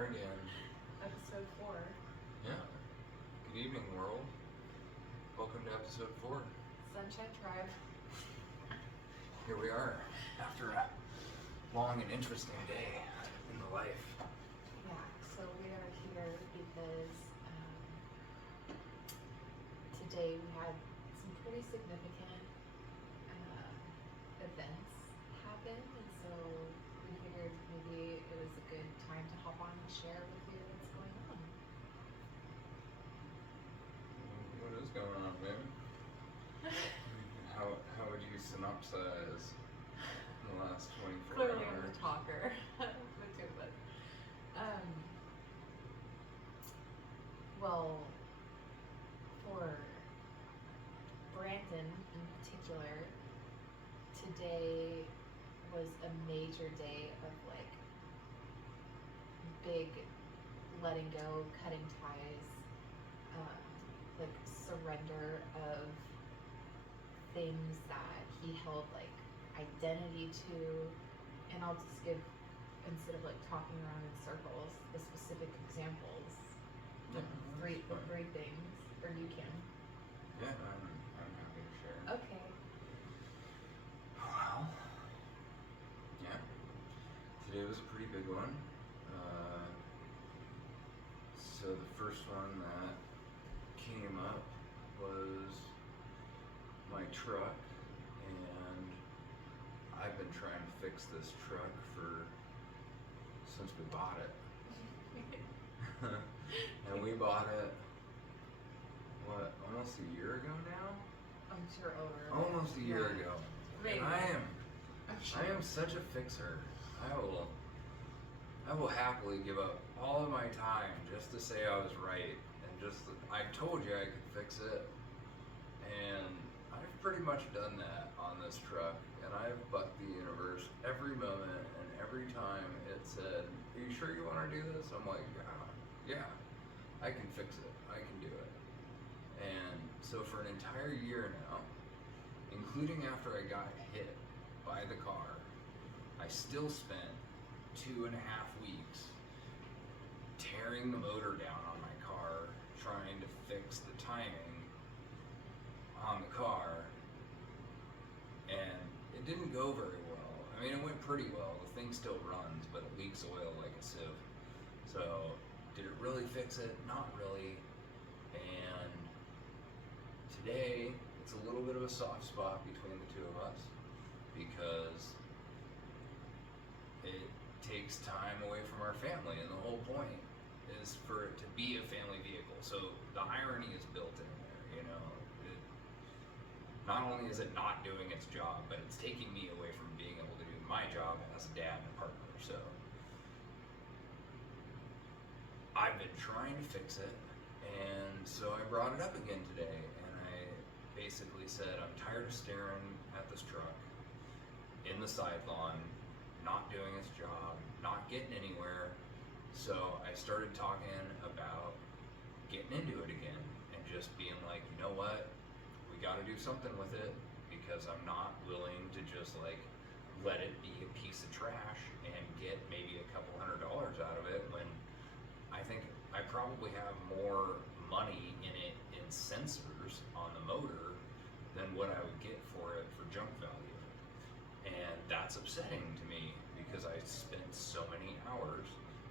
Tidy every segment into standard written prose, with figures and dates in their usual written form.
are again. Episode 4. Yeah. Good evening, world. Welcome to episode 4. Sunshine Tribe. Here we are, after a long and interesting day in the life. Yeah, so we are here because today we had some pretty significant events happen, and so we figured maybe it was a good time to hop on and share with you what's going on. What is going on, babe? How would you synopsize the last 24 Clearly hours? I'm the talker. but well, for Brandon in particular, today was a major day of like big letting go, cutting ties, like surrender of things that he held like identity to. And I'll just give, instead of like talking around in circles, the specific examples of three things, or you can. Yeah, I'm happy to share. Okay. Well, yeah. Today was a pretty big one. So the first one that came up was my truck, and I've been trying to fix this truck since we bought it. And we bought it, what, almost a year ago now? I'm sure over. Almost a year ago. Maybe. And I'm sure. I am such a fixer. I will happily give up all of my time just to say I was right, and I told you I could fix it, and I've pretty much done that on this truck, and I've bucked the universe every moment, and every time it said, "Are you sure you want to do this?" I'm like, yeah, I can fix it, I can do it. And so for an entire year now, including after I got hit by the car, I still spent 2.5 weeks tearing the motor down on my car, trying to fix the timing on the car, and it didn't go very well. I mean, it went pretty well. The thing still runs, but it leaks oil like a sieve. So, did it really fix it? Not really. And today, it's a little bit of a soft spot between the two of us, because it takes time away from our family, and the whole point is for it to be a family vehicle. So the irony is built in there, you know. Not only is it not doing its job, but it's taking me away from being able to do my job as a dad and a partner. So I've been trying to fix it, and so I brought it up again today, and I basically said I'm tired of staring at this truck in the side lawn, not doing its job, not getting anywhere. So I started talking about getting into it again and just being like, you know what, we got to do something with it, because I'm not willing to just like let it be a piece of trash and get maybe a couple $100 out of it, when I think I probably have more money in it in sensors on the motor than what I would get for it for junk value. And that's upsetting to me, because I spent so many hours,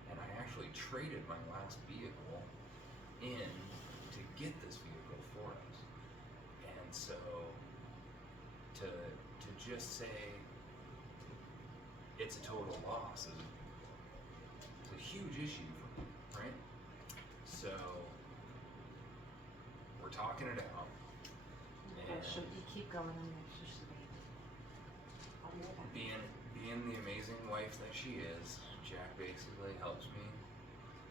and I actually traded my last vehicle in to get this vehicle for us. And so to just say it's a total loss is a huge issue for me, right? So we're talking it out. And Should you keep going on that? I'll be right back. being the amazing wife that she is, Jack basically helps me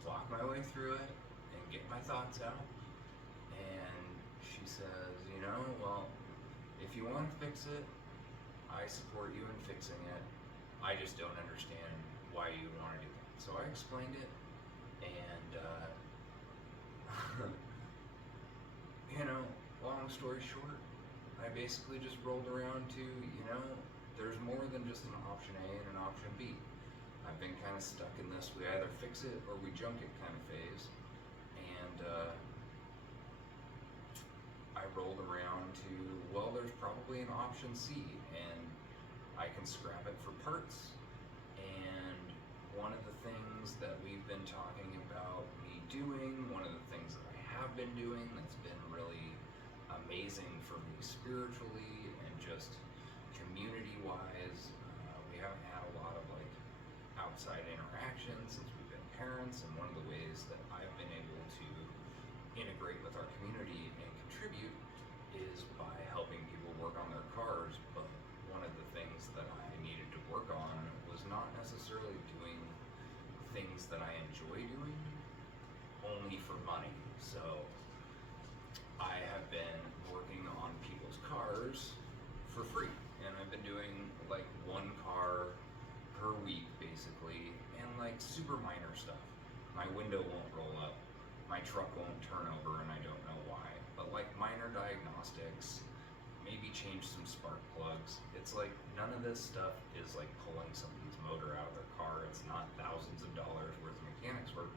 walk my way through it and get my thoughts out. And she says, you know, well, if you want to fix it, I support you in fixing it. I just don't understand why you would want to do that. So I explained it, and you know, long story short, I basically just rolled around to, you know, there's more than just an option A and an option B. I've been kind of stuck in this we either fix it or we junk it kind of phase. And I rolled around to, well, there's probably an option C, and I can scrap it for parts. And one of the things that we've been talking about me doing, one of the things that I have been doing that's been really amazing for me spiritually and just community-wise, we haven't had a lot of like outside interaction since we've been parents, and one of the ways that I've been able to integrate with our community and contribute is by helping people work on their cars. But one of the things that I needed to work on was not necessarily doing things that I enjoy doing only for money. So I have been working on people's cars for free, and I've been doing like one car per week basically, and like super minor stuff. My window won't roll up, my truck won't turn over, and I don't know why, but like minor diagnostics, maybe change some spark plugs. It's like none of this stuff is like pulling somebody's motor out of their car. It's not thousands of dollars worth of mechanics work.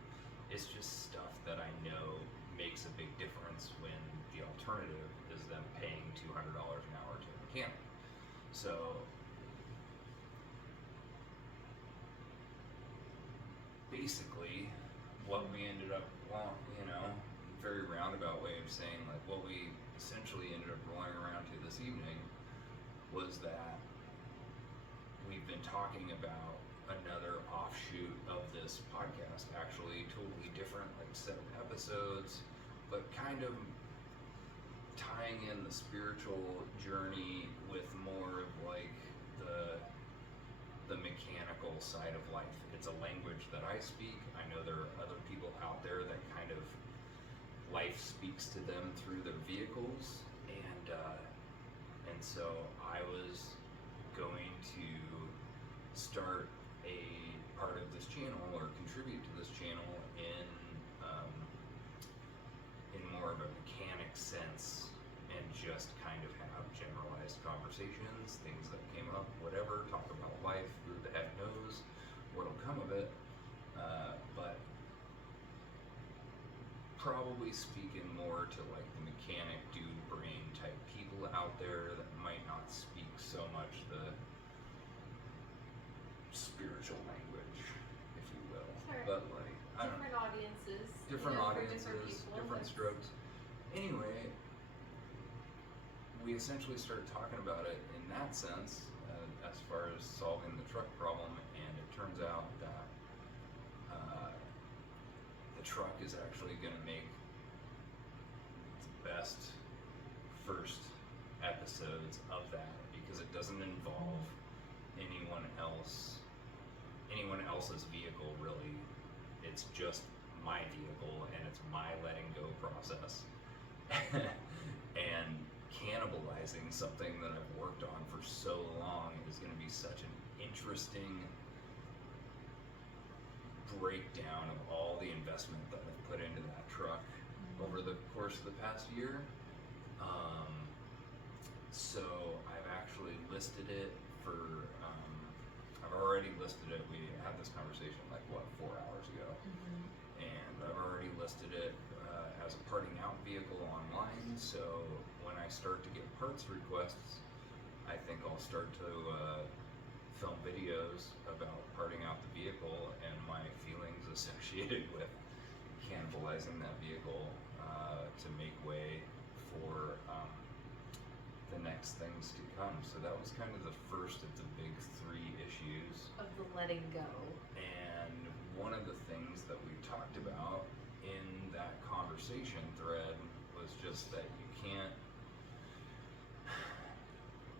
It's just stuff that I know makes a big difference when the alternative is them paying $200 an hour to a mechanic. So basically what we ended up, well, you know, very roundabout way of saying like what we essentially ended up rolling around to this evening was that we've been talking about another offshoot of this podcast, actually totally different like set of episodes, but kind of tying in the spiritual journey with more of like the mechanical side of life. It's a language that I speak. I know there are other people out there that kind of life speaks to them through their vehicles, and so I was going to start a part of this channel or contribute to this channel in more of a mechanic sense, and just kind of have generalized conversations, things that came up, whatever, talk about life, who the heck knows what'll come of it, but probably speaking more to like the mechanic dude brain type people out there that might not speak so much the spiritual language, if you will. Sure. But like, I don't Different know, audiences. different for audiences, people. different That's- strokes. Anyway, we essentially started talking about it in that sense, as far as solving the truck problem, and it turns out that the truck is actually going to make the best first episodes of that, because it doesn't involve anyone else's vehicle really. It's just my vehicle, and it's my letting go process. And cannibalizing something that I've worked on for so long is going to be such an interesting breakdown of all the investment that I've put into that truck over the course of the past year. So I've actually listed it for, I've already listed it. We had this conversation like, what, 4 hours ago? And I've already listed it as a parting out vehicle online. So when I start to get parts requests, I think I'll start to film videos about parting out the vehicle and my feelings associated with cannibalizing that vehicle to make way for the next things to come. So that was kind of the first of the big 3 issues. Of the letting go. And one of the things that we talked about in that conversation thread was just that you can't,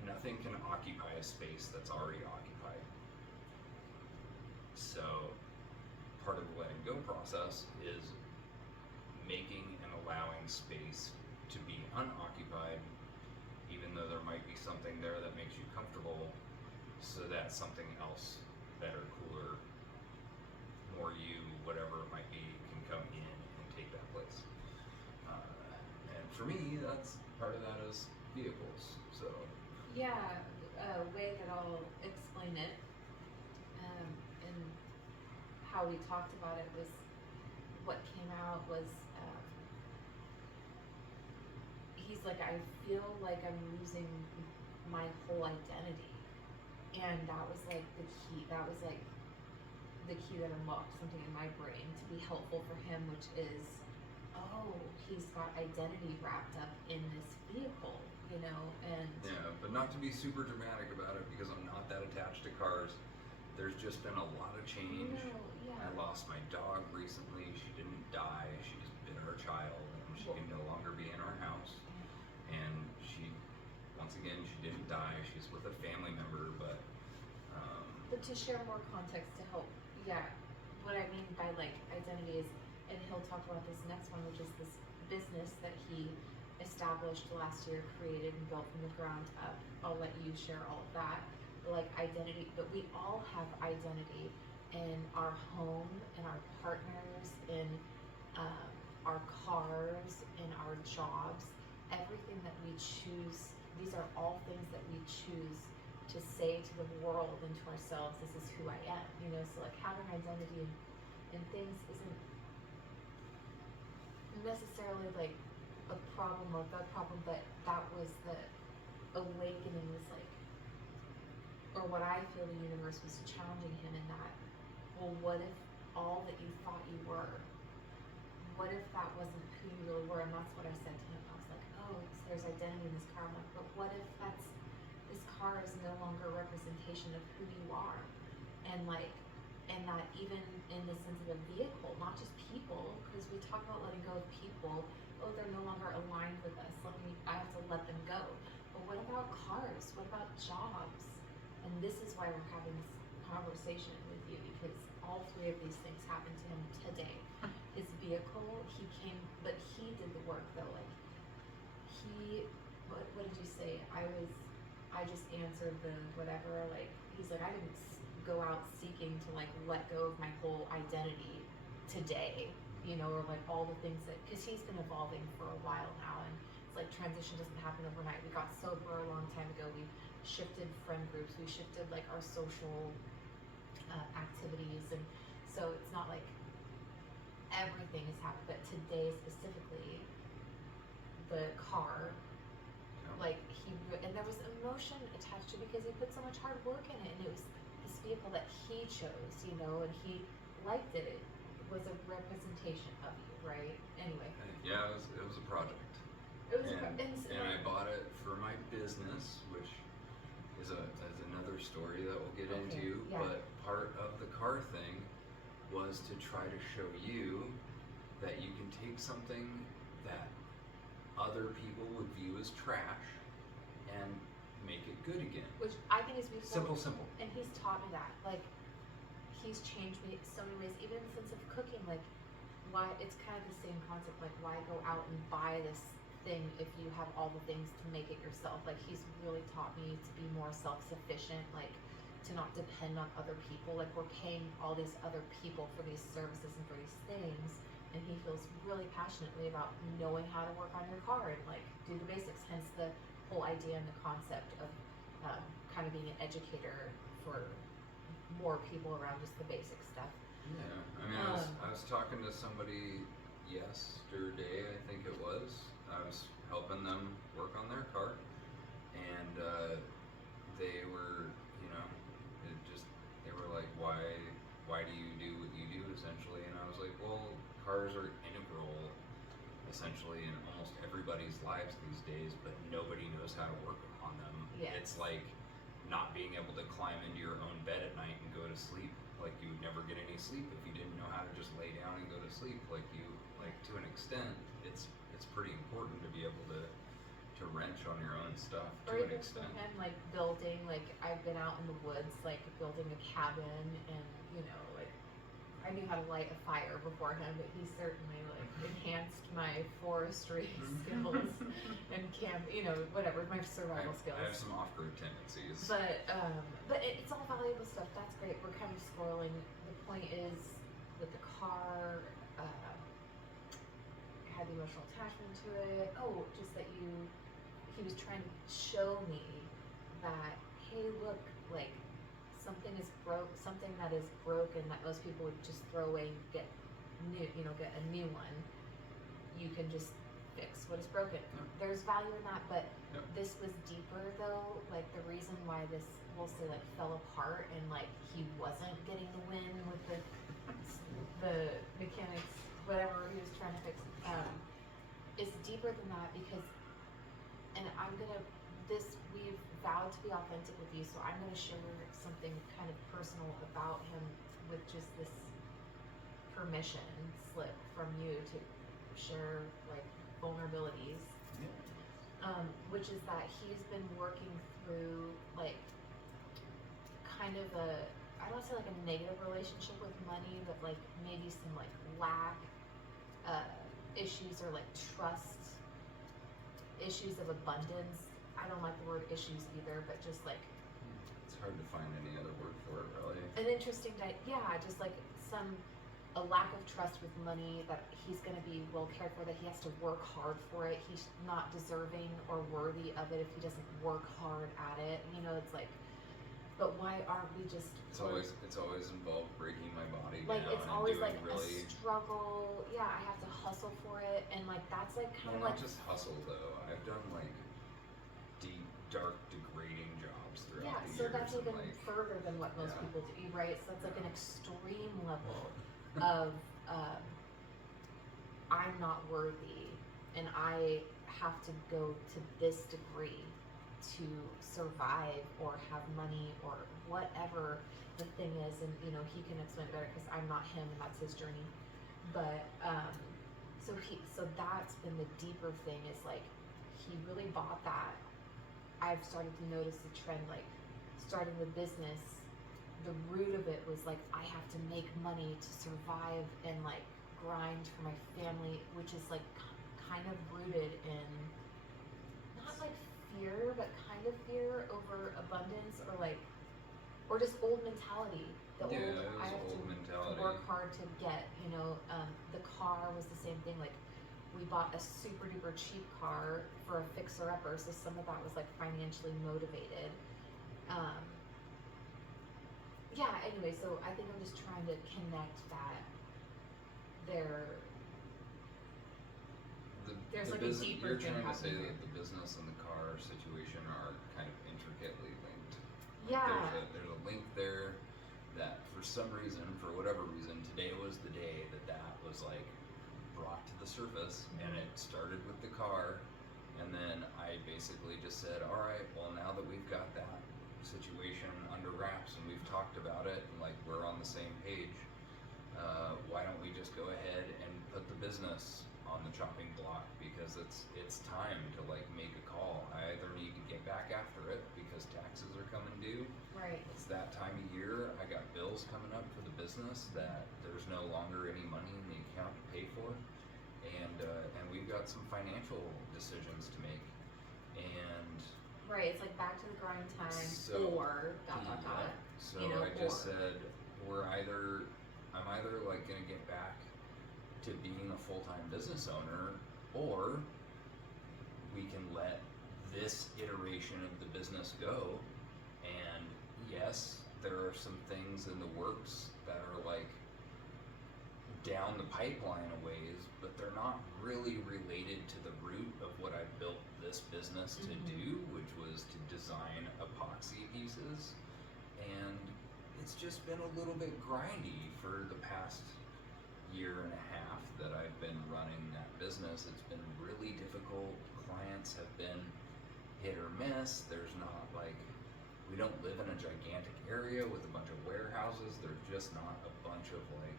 nothing can occupy a space that's already occupied. So part of the letting go process is making and allowing space to be unoccupied, even though there might be something there that makes you comfortable, so that something else, better, cooler, more you, whatever it might be, can come in and take that place. And for me, that's part of that is vehicles. So Yeah, a way that I'll explain it, and how we talked about it was, what came out was, he's like, I feel like I'm losing my whole identity. And that was like the key, that was like the key that unlocked something in my brain to be helpful for him, which is, oh, he's got identity wrapped up in this vehicle, you know, and Yeah, but not to be super dramatic about it because I'm not that attached to cars. There's just been a lot of change. no, yeah. I lost my dog recently. She didn't die. She just bit our child, and she can no longer be in our house. And she, once again, she didn't die. She's with a family member, but But to share more context to help, yeah, what I mean by like identity is, and he'll talk about this next one, which is this business that he established last year, created and built from the ground up. I'll let you share all of that. But like identity, but we all have identity in our home, in our partners, in our cars, in our jobs, everything that we choose. These are all things that we choose to say to the world and to ourselves, this is who I am, you know. So like having identity in things isn't necessarily like a problem or the problem, but that was the awakening, was like, or what I feel the universe was challenging him in that, well, what if all that you thought you were, what if that wasn't who you really were? And that's what I said to him. I was like, oh, so there's identity in this car. I'm like, but what if this car is no longer a representation of who you are? And like, and that even in the sense of a vehicle, not just people, because we talk about letting go of people. Oh, they're no longer aligned with us. I have to let them go. But what about cars? What about jobs? And this is why we're having this conversation with you, because all three of these things happened to him today. His vehicle, he came, but he did the work though. Like what did you say? I just answered the whatever. Like he's like, I didn't go out seeking to like let go of my whole identity today, you know, or like all the things that, because he's been evolving for a while now, and it's like transition doesn't happen overnight. We got sober a long time ago. We shifted friend groups. We shifted like our social activities, and so it's not like everything has happened, but today specifically, the car, like and there was emotion attached to it because he put so much hard work in it, and it was this vehicle that he chose, you know, and he liked it. It was a representation of you, right? Anyway. Yeah, it was a project. It was and I bought it for my business, which is another story that we'll get into. Yeah. But part of the car thing was to try to show you that you can take something that other people would view as trash and make it good again. Which I think is beautiful. Simple. And he's taught me that. Like, he's changed me so many ways, even in the sense of cooking. Like, why, it's kind of the same concept. Like, why go out and buy this thing if you have all the things to make it yourself? Like, he's really taught me to be more self-sufficient, like, to not depend on other people. Like, we're paying all these other people for these services and for these things, and he feels really passionately about knowing how to work on your car and like do the basics. Hence the whole idea and the concept of kind of being an educator for more people around just the basic stuff. Yeah, I mean, I was talking to somebody yesterday, I think it was. I was helping them work on their car, and they were, you know, they were like, why do you do what you do, essentially? And I was like, well, cars are integral, essentially, in almost everybody's lives these days, but nobody knows how to work on them. Yes. It's like not being able to climb into your own bed at night and go to sleep. Like, you would never get any sleep if you didn't know how to just lay down and go to sleep. Like, to an extent, it's pretty important to be able to wrench on your own stuff to Or an even extent. for him, like building, like I've been out in the woods, like building a cabin, and you know, like I knew how to light a fire beforehand, but he certainly like enhanced my forestry skills and camp, you know, whatever, my survival skills. I have some off-grid tendencies. But it's all valuable stuff. That's great. We're kind of scrolling. The point is, with the car, had the emotional attachment to it. Oh, just that he was trying to show me that, hey, look, like something that is broken that most people would just throw away and get get a new one, you can just fix what is broken. Yep. There's value in that, but Yep. this was deeper though. Like the reason why this, we'll say, like fell apart and like he wasn't getting the win with the mechanics, whatever he was trying to fix, is deeper than that because, and we've vowed to be authentic with you, so I'm gonna share something kind of personal about him with just this permission slip from you to share like vulnerabilities, which is that he's been working through like kind of I don't say like a negative relationship with money, but like maybe some like lack issues or like trust issues of abundance. I don't like the word issues either, but just like It's hard to find any other word for it, really. an interesting just like a lack of trust with money, that he's going to be well cared for, that he has to work hard for it, he's not deserving or worthy of it if he doesn't work hard at it. It's like, but why aren't we just It's always involved breaking my body like down it's and always doing like really a struggle. I have to hustle for it, and like that's like kind of not like just hustle though. I've done like deep, dark, degrading jobs throughout the so years. that's and, even like, further than what most yeah. people do, right? So that's like an Yeah. extreme level of I'm not worthy and I have to go to this degree to survive or have money or whatever the thing is. And he can explain it better because I'm not him and that's his journey. But so that's been the deeper thing, is like he really bought that. I've started to notice the trend, like starting with business, the root of it was like I have to make money to survive and like grind for my family, which is like kind of rooted in not like fear, but kind of fear over abundance, or just old mentality. I have old to mentality. work hard to get. The car was the same thing. Like we bought a super duper cheap car for a fixer upper, so some of that was like financially motivated. Anyway, so I think I'm just trying to connect that there's like a deeper You're thing trying to say happening that the business and the car situation are kind of intricately linked. Yeah. There's a link there that for some reason, for whatever reason, today was the day that was like brought to the surface, and it started with the car, and then I basically just said, all right, well, now that we've got that situation under wraps and we've talked about it and like we're on the same page, why don't we just go ahead and put the business on the chopping block, because it's time to like make a call. I either need to get back after it because taxes are coming due. Right. It's that time of year. I got bills coming up for the business that there's no longer any money in the account to pay for, and we've got some financial decisions to make. And Right, it's like back to the grind time, So, or ... So You know, I just or- said I'm either like gonna get back to being a full-time business owner, or we can let this iteration of the business go. And yes, there are some things in the works that are like down the pipeline a ways, but they're not really related to the root of what I built this business to do, which was to design epoxy pieces. And it's just been a little bit grindy for the past year and a half that I've been running that business. It's been really difficult. Clients have been hit or miss. There's not like, we don't live in a gigantic area with a bunch of warehouses. There's just not a bunch of like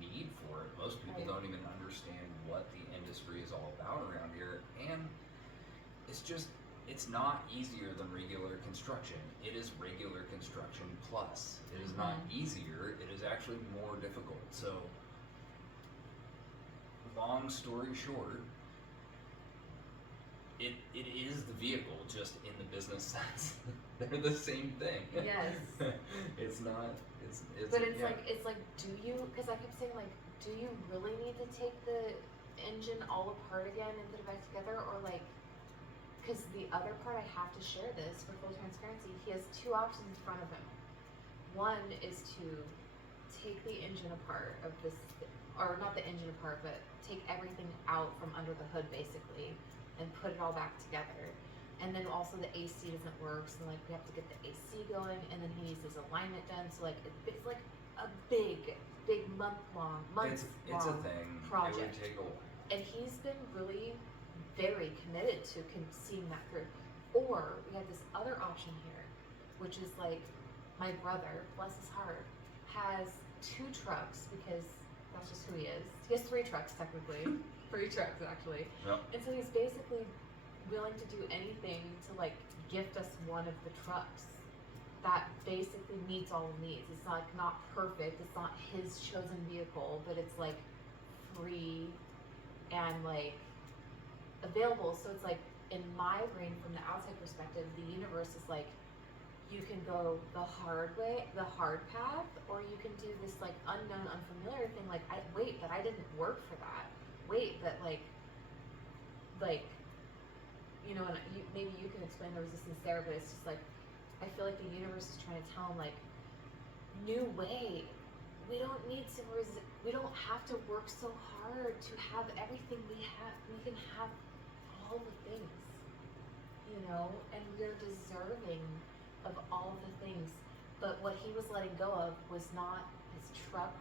need for it. Most people Right. don't even understand what the industry is all about around here. And it's not easier than regular construction. It is regular construction plus. It is not easier, it is actually more difficult. So, long story short, it is the vehicle, just in the business sense. They're the same thing. Yes. It's not, But it's yeah. like, do you, because I kept saying like, do you really need to take the engine all apart again and put it back together, or like, because Because the other part, I have to share this for full transparency. He has two options in front of him. One is to take the engine apart of this, or not the engine apart, but take everything out from under the hood basically, and put it all back together. And then also the AC doesn't work, so like we have to get the AC going, and then he needs his alignment done. So like it's like a big months long It's a thing. project. It would take a while. And he's been really very committed to seeing that through. Or we have this other option here, which is like my brother, bless his heart, has 2 trucks because that's just who he is. He has 3 trucks technically, 3 trucks actually. Yep. And so he's basically willing to do anything to like gift us one of the trucks that basically meets all the needs. It's like not perfect, it's not his chosen vehicle, but it's like free and like available. So it's like in my brain, from the outside perspective, the universe is like, you can go the hard way, the hard path, or you can do this like unknown, unfamiliar thing. Like, wait, but I didn't work for that. Wait, but like, you know, and maybe you can explain the resistance there, but it's just like, I feel like the universe is trying to tell him like, new way. We don't need to we don't have to work so hard to have everything we have. We can have all the things, you know, and we're deserving of all the things. But what he was letting go of was not his truck.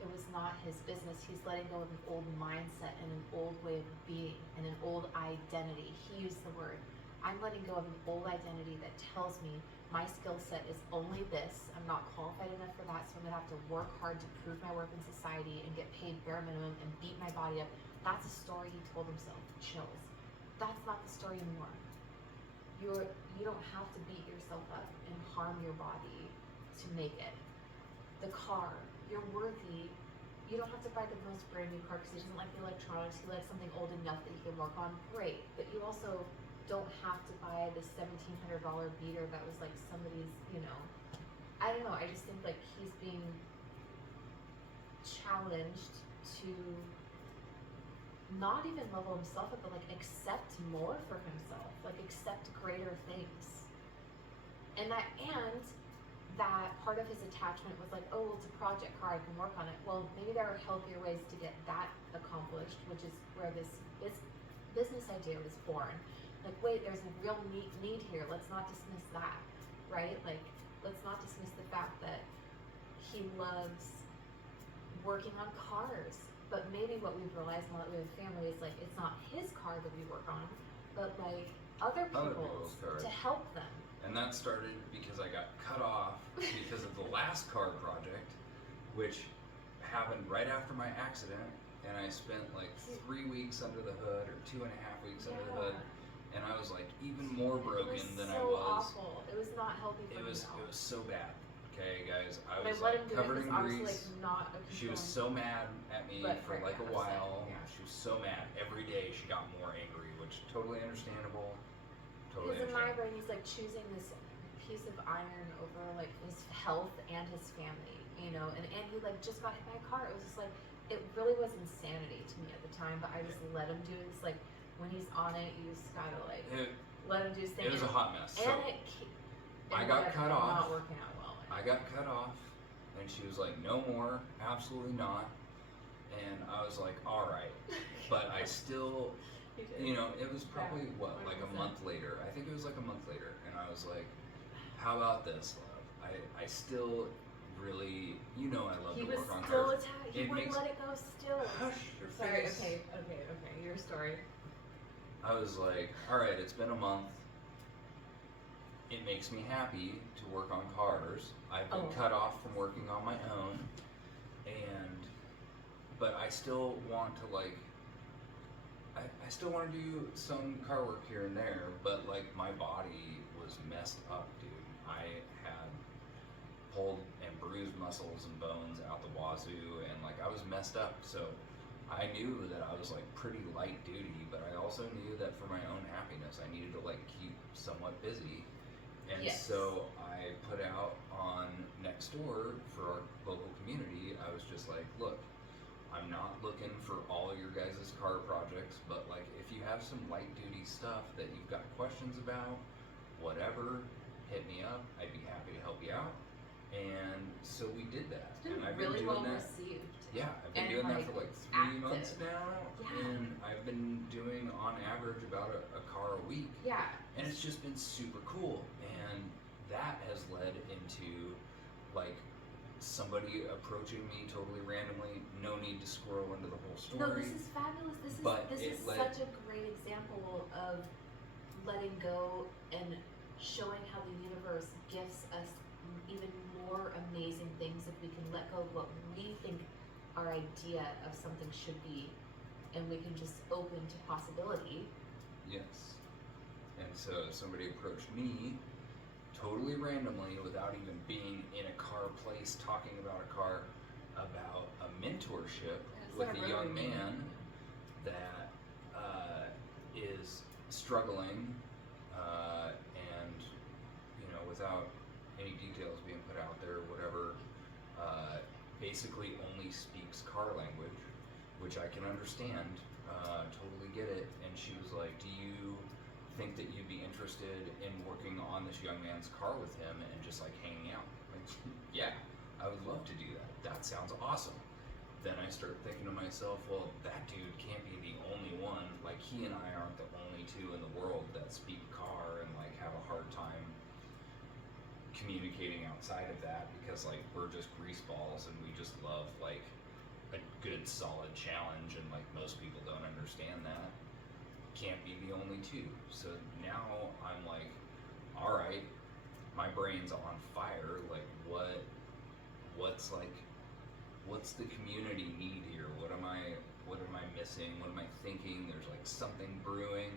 It was not his business. He's letting go of an old mindset and an old way of being and an old identity. He used the word. I'm letting go of an old identity that tells me my skill set is only this. I'm not qualified enough for that, so I'm gonna have to work hard to prove my worth in society and get paid bare minimum and beat my body up. That's a story he told himself. Chills. That's not the story anymore. You don't have to beat yourself up and harm your body to make it. The car, you're worthy. You don't have to buy the most brand new car because he doesn't like the electronics. He likes something old enough that he can work on. Great, but you also don't have to buy the $1,700 beater that was like somebody's, you know. I don't know. I just think like he's being challenged to not even level himself up, but like accept more for himself, like accept greater things. And that part of his attachment was like, oh, well, it's a project car, I can work on it. Well, maybe there are healthier ways to get that accomplished, which is where this business idea was born. Like, wait, there's a real need here. Let's not dismiss that, right? Like, let's not dismiss the fact that he loves working on cars. But maybe what we've realized now that we have a family is like, it's not his car that we work on, but like other people's cars to help them. And that started because I got cut off because of the last car project, which happened right after my accident, and I spent like 3 weeks under the hood, or 2.5 weeks under the hood, and I was like even more broken than I was. Awful. It was not healthy for me. It was so bad. Okay, guys, I But was let like him do covered it, in 'cause honestly, grease. like, not a She was controlling- so mad at me But for like a upset, while. yeah. She was so mad. Every day she got more angry, which totally understandable. Totally Because in my understandable. brain, he's like choosing this piece of iron over like his health and his family, you know. And he like just got hit by a car. It was just like, it really was insanity to me at the time. But I just let him do it. It's like when he's on it, you just gotta like let him do his thing. It was a hot mess. And So I got cut off. Not working out well. I got cut off, and she was like, "No more, absolutely not." And I was like, "All right," but I still. He did. You know, it was probably Yeah, what, like a 100%. month later. I think it was like a month later, and I was like, "How about this, love? I still really, you know, I love He to was work on still cars." attached. He It wouldn't makes- let it go. Still. Hush your Sorry. face. Okay. Your story. I was like, "All right, it's been a month. It makes me happy to work on cars. I've been Oh. cut off from working on my own, but I still want to like." I still want to do some car work here and there, but like my body was messed up, dude. I had pulled and bruised muscles and bones out the wazoo, and like I was messed up. So I knew that I was like pretty light duty, but I also knew that for my own happiness, I needed to like keep somewhat busy. And Yes. so I put out on Nextdoor for our local community. I was just like, look, I'm not looking for all your guys' car projects, but like if you have some light duty stuff that you've got questions about, whatever, hit me up. I'd be happy to help you out. And so we did that. It's been And I've really been doing well that. received. Yeah, I've been And, doing that like, for like 3 months active. now. Yeah. And I've been doing on average about a car a week. Yeah. And it's just been super cool. And that has led into like somebody approaching me totally randomly, no need to squirrel into the whole story. No, this is fabulous. But This it is led- such a great example of letting go and showing how the universe gifts us even more amazing things if we can let go of what we think our idea of something should be, and we can just open to possibility. Yes. And so somebody approached me totally randomly without even being in a car place talking about a car, about a mentorship with a young man that is struggling and, you know, without any details being put out there, whatever, basically only speaks car language, which I can understand, totally get it. And she was like, do you think that you'd be interested in working on this young man's car with him and just like hanging out? Like, yeah, I would love to do that. That sounds awesome. Then I start thinking to myself, well, that dude can't be the only one. Like, he and I aren't the only two in the world that speak car and like have a hard time communicating outside of that, because like we're just greaseballs and we just love like a good solid challenge, and like most people don't understand that. Can't be the only two. So now I'm like, all right, my brain's on fire. Like, what's the community need here? What am I missing? What am I thinking? There's like something brewing.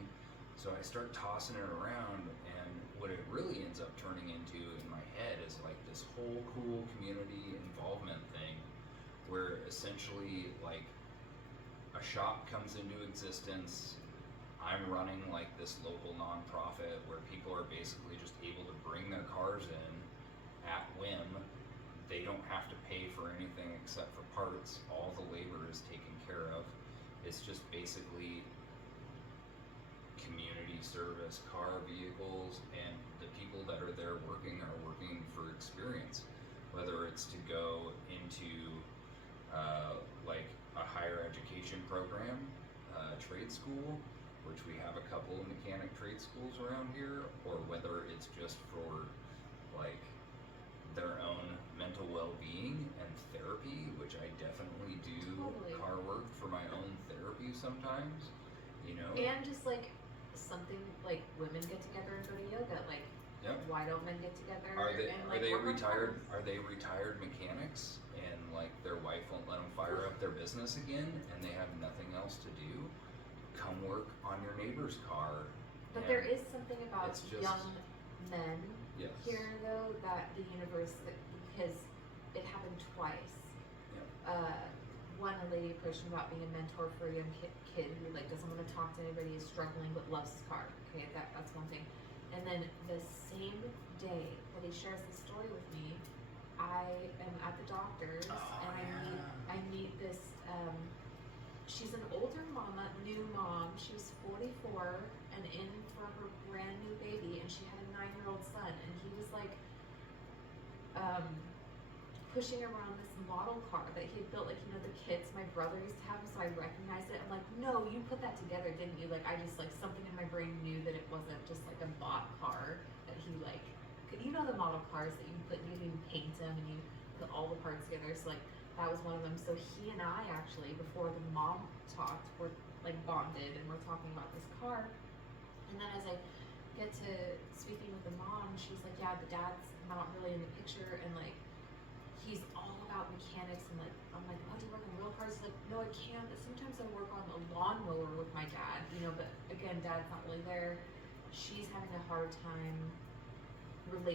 So I start tossing it around, and what it really ends up turning into in my head is like this whole cool community involvement thing, where essentially like a shop comes into existence. I'm running like this local nonprofit where people are basically just able to bring their cars in at whim. They don't have to pay for anything except for parts. All the labor is taken care of. It's just basically community service, car, vehicles, and the people that are there working are working for experience. Whether it's to go into like a higher education program, trade school, which we have a couple of mechanic trade schools around here, or whether it's just for like their own mental well-being and therapy, which I definitely do. Totally. Car work for my own therapy sometimes, you know. And just like something like women get together and go to yoga. Like, Yep. why don't men get together Are they and are like they work on retired? cars? Are they retired mechanics, and like their wife won't let them fire up their business again, and they have nothing else to do? Come work on your neighbor's car. But and there is something about it's just- young men yes. here, though, that the universe, because it happened twice. Yep. One, a lady approached me about being a mentor for a young kid who like doesn't want to talk to anybody, is struggling but loves his car. Okay, that's one thing. And then the same day that he shares the story with me, I am at the doctor's Oh, and I meet this. She's an older mama, new mom. She was 44 and in for her brand new baby, and she had a 9-year-old son, and he was like pushing around this model car that he had built, like, you know, the kits my brother used to have, so I recognized it. I'm like, no, you put that together, didn't you? Like, I just, like, something in my brain knew that it wasn't just like a bought car, that he like, you know, the model cars that you can paint them and you put all the parts together. So like, that was one of them. So he and I actually, before the mom talked, were like bonded and we're talking about this car. And then as I get to speaking with the mom, she's like, yeah, the dad's not really in the picture, and like he's all about mechanics, and like I'm like, oh, do you work on real cars? He's like, no, I can't, but sometimes I work on a lawnmower with my dad, you know, but again, dad's not really there. She's having a hard time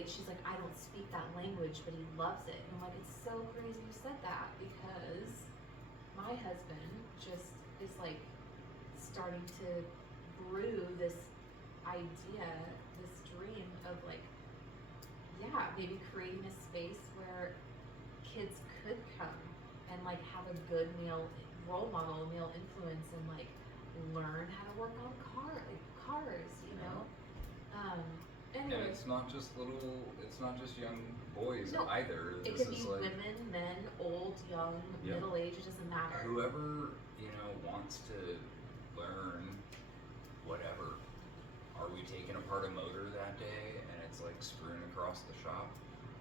she's like, I don't speak that language, but he loves it. And I'm like, it's so crazy you said that, because my husband just is like starting to brew this idea, this dream of like, yeah, maybe creating a space where kids could come and like have a good meal role model, a male influence, and like learn how to work on cars, you know. And Anyway, it's not just young boys no, either. it This could is be like women, men, old, young, Yep. middle age. It doesn't matter. whoever, wants to learn whatever. Are we taking apart a motor that day and it's like strewn across the shop?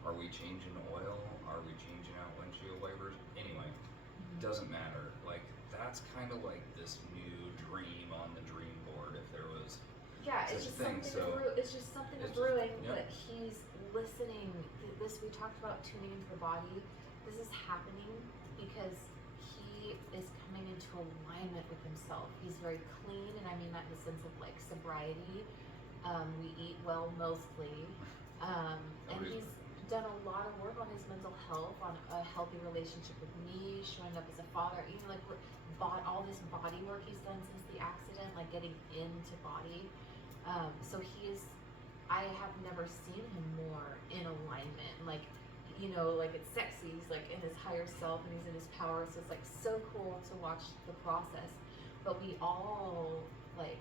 Are we changing oil? Are we changing out windshield wipers? Anyway, doesn't matter. Like, that's kind of like this new dream on the dream board if there was. Yeah, such it's a just thing, something. so It's just something it's just- brewing. yep. But he's listening. This we talked about tuning into the body. This is happening because he is coming into alignment with himself. He's very clean, and I mean that in the sense of like sobriety. We eat well mostly, and Nobody's- he's done a lot of work on his mental health, on a healthy relationship with me, showing up as a father. You know, like all this body work he's done since the accident, like getting into body. So I have never seen him more in alignment. Like, like it's sexy. He's like in his higher self and he's in his power. So it's like so cool to watch the process. But we all like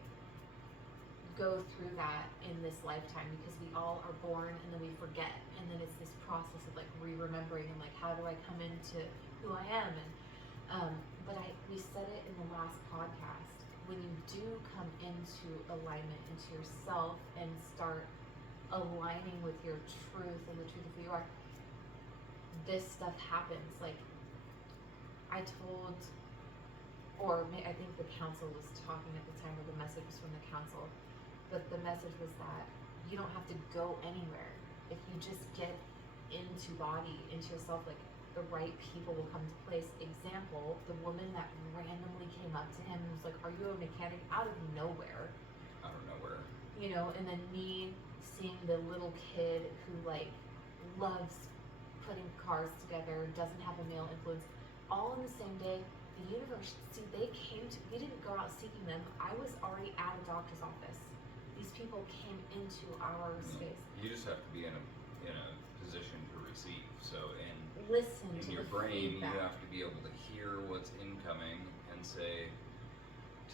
go through that in this lifetime because we all are born and then we forget. And then it's this process of like re-remembering and like, how do I come into who I am? And, but we said it in the last podcast, when you do come into alignment into yourself and start aligning with your truth and the truth of who you are, this stuff happens. Like I think the council was talking at the time, or the message was from the council, but the message was that you don't have to go anywhere. If you just get into body, into yourself, like the right people will come to place. Example, the woman that randomly came up to him and was like, "Are you a mechanic?" out of nowhere. I don't know where. And then me seeing the little kid who like loves putting cars together, doesn't have a male influence, all in the same day. The universe, we didn't go out seeking them. I was already at a doctor's office. These people came into our space. You just have to be in a position to receive. So Listen in to your the brain, feedback. you have to be able to hear what's incoming and say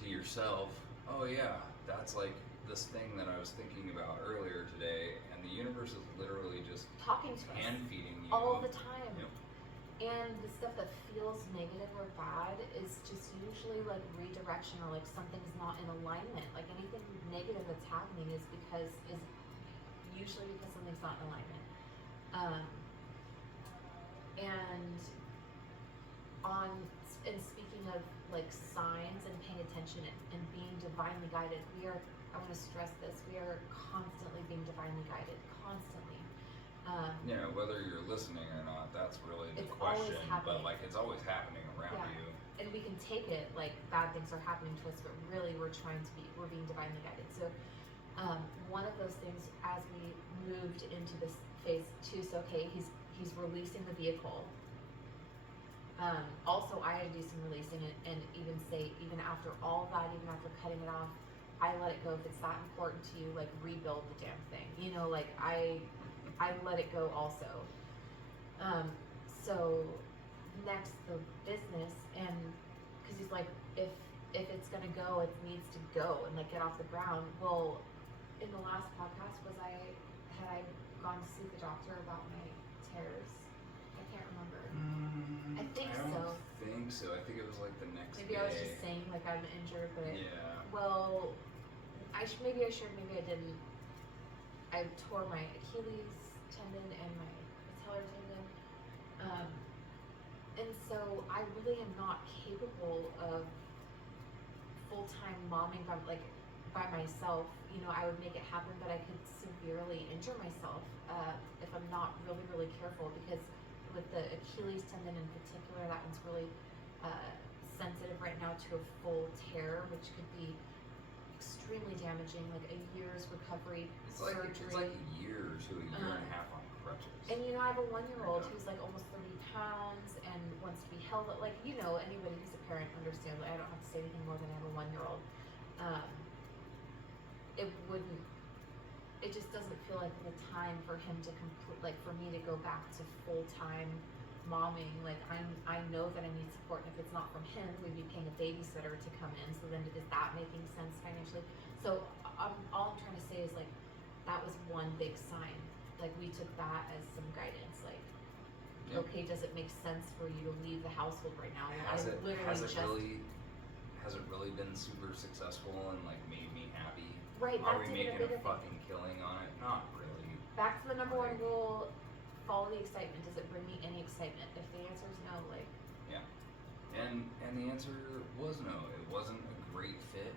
to yourself, "Oh yeah, that's like this thing that I was thinking about earlier today," and the universe is literally just Talking to us hand feeding you all the time. Yep. And the stuff that feels negative or bad is just usually like redirection, or like something's not in alignment. Like anything negative that's happening is usually because something's not in alignment. And speaking of like signs and paying attention and being divinely guided, I want to stress this, we are constantly being divinely guided, constantly. Whether you're listening or not, that's really the It's always question. happening. But like, it's always happening around Yeah. you. And we can take it like bad things are happening to us, but really we're being divinely guided. So one of those things as we moved into this phase 2, so okay, he's releasing the vehicle. Also I had to do some releasing and even after all that, even after cutting it off, I let it go. If it's that important to you, like rebuild the damn thing. Like I let it go also. So next, the business, and because he's like, if it's gonna go, it needs to go and like get off the ground. Well, in the last podcast, had I gone to see the doctor about my tears? I can't remember. I think I don't so. think so. I think it was like the next Maybe day. I was just saying like I'm injured, but Yeah. well, maybe I shared, maybe I didn't. I tore my Achilles tendon and my patellar tendon. And so I really am not capable of full-time momming by myself. I would make it happen, but I could severely injure myself if I'm not really, really careful, because with the Achilles tendon in particular, that one's really sensitive right now to a full tear, which could be extremely damaging, like a year's recovery, surgery. It's like a year to a year and a half on crutches. And I have a 1-year-old who's like almost 30 pounds and wants to be held. Like anybody who's a parent understands. Like, I don't have to say anything more than I have a 1-year-old. It just doesn't feel like the time for him to complete, like for me to go back to full time momming. Like I know that I need support, and if it's not from him, we'd be paying a babysitter to come in. So then, is that making sense financially? So all I'm trying to say is like that was one big sign. Like we took that as some guidance. Like, Yep. okay, does it make sense for you to leave the household right now? Has it really been super successful and like made me happy? Right, Are that's we even a making bigger a fucking killing on it? Not really. Back to the number one Like- rule: follow the excitement. Does it bring me any excitement? If the answer is no, like And the answer was no. It wasn't a great fit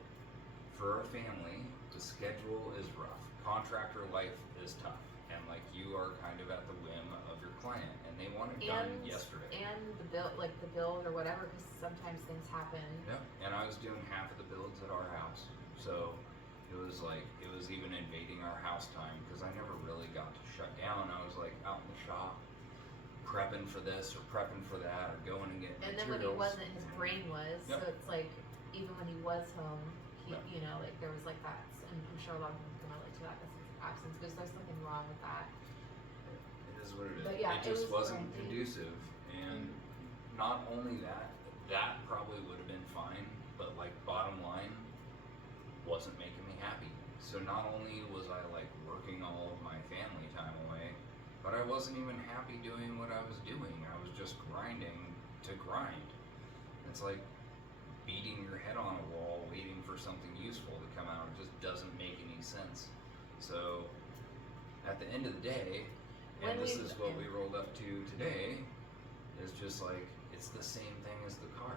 for our family. The schedule is rough. Contractor life is tough. And like you are kind of at the whim of your client and they want it done yesterday. and the bill, like the bills or whatever, because sometimes things happen. Yep. And I was doing half of the builds at our house. So it was even invading our house time because I never really got to shut down. I was like out in the shop prepping for this or prepping for that or going and getting And then materials. when he wasn't, his brain was. Yep. So it's like even when he was home, he, Yep. you know, like there was like that. And I'm sure a lot of people can relate to that sense of absence because there's nothing wrong with that. It is what it is. But yeah, it just it was wasn't grinding. conducive. And not only that, that probably would have been fine, but like bottom line, wasn't making me happy. So not only was I like working all of my family time away, but I wasn't even happy doing what I was doing. I was just grinding to grind. It's like beating your head on a wall waiting for something useful to come out. It just doesn't make any sense. So at the end of the day, and this is what we rolled up to today, is just like it's the same thing as the car.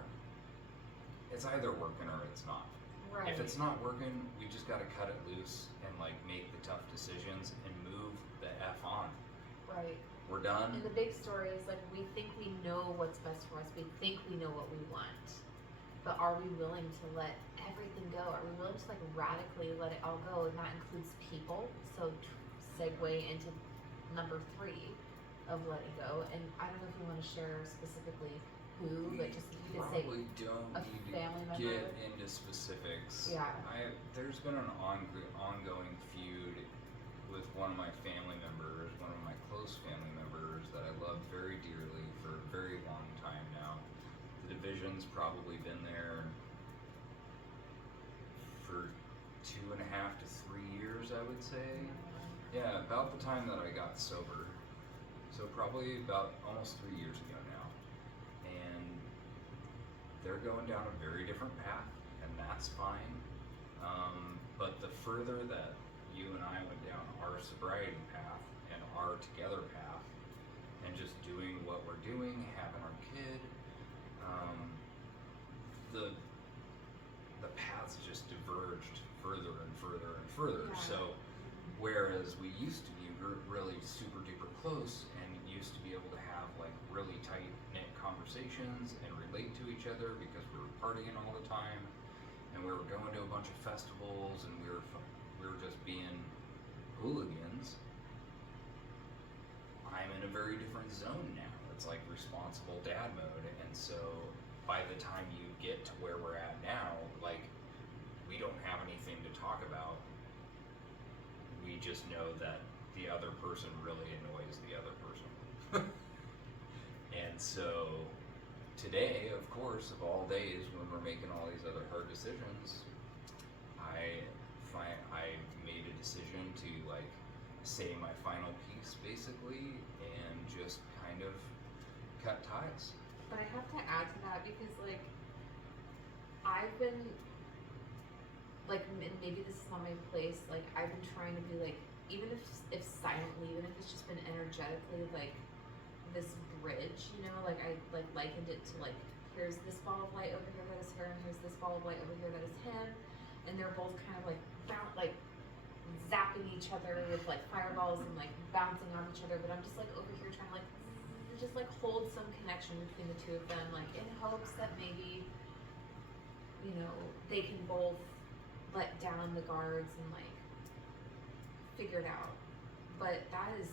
It's either working or it's not. Right. If it's not working, we just gotta cut it loose and like make the tough decisions and move the F on. Right. We're done. And the big story is like we think we know what's best for us. We think we know what we want. But are we willing to let everything go? Are we willing to like radically let it all go? And that includes people. So segue into number 3 of letting go. And I don't know if you want to share specifically who, but just if you could say Probably don't a need family to member. get into specifics. Yeah. There's been an ongoing feud with one of my family members, one of my close family members that I love very dearly for a very long time now. The division's probably been there for 2.5 to 3 years, I would say. Yeah, about the time that I got sober. So probably about almost 3 years ago now. And they're going down a very different path, and that's fine. But the further that you and I went down our sobriety path and our together path, and just doing what we're doing, having our kid, the paths just diverged further and further and further. Yeah. So whereas we used to be really super duper close and used to be able to have like really tight knit conversations and relate to each other because we were partying all the time and we were going to a bunch of festivals and we were just being hooligans. I'm in a very different zone now. It's like responsible dad mode, and so by the time you get to where we're at now, like we don't have anything to talk about. We just know that the other person really annoys the other person. And so today, of course, of all days when we're making all these other hard decisions, I made a decision to like say my final piece basically and just kind of cut ties. But I have to add to that because like I've been like maybe this is not my place. Like I've been trying to be like even if silently, even if it's just been energetically like this bridge, you know, like I like likened it to like here's this ball of light over here that is her, and here's this ball of light over here that is him, and they're both kind of like zapping each other with like fireballs and like bouncing on each other. But I'm just like over here trying to like just like hold some connection between the two of them, like in hopes that maybe you know they can both let down the guards and like figure it out. But that has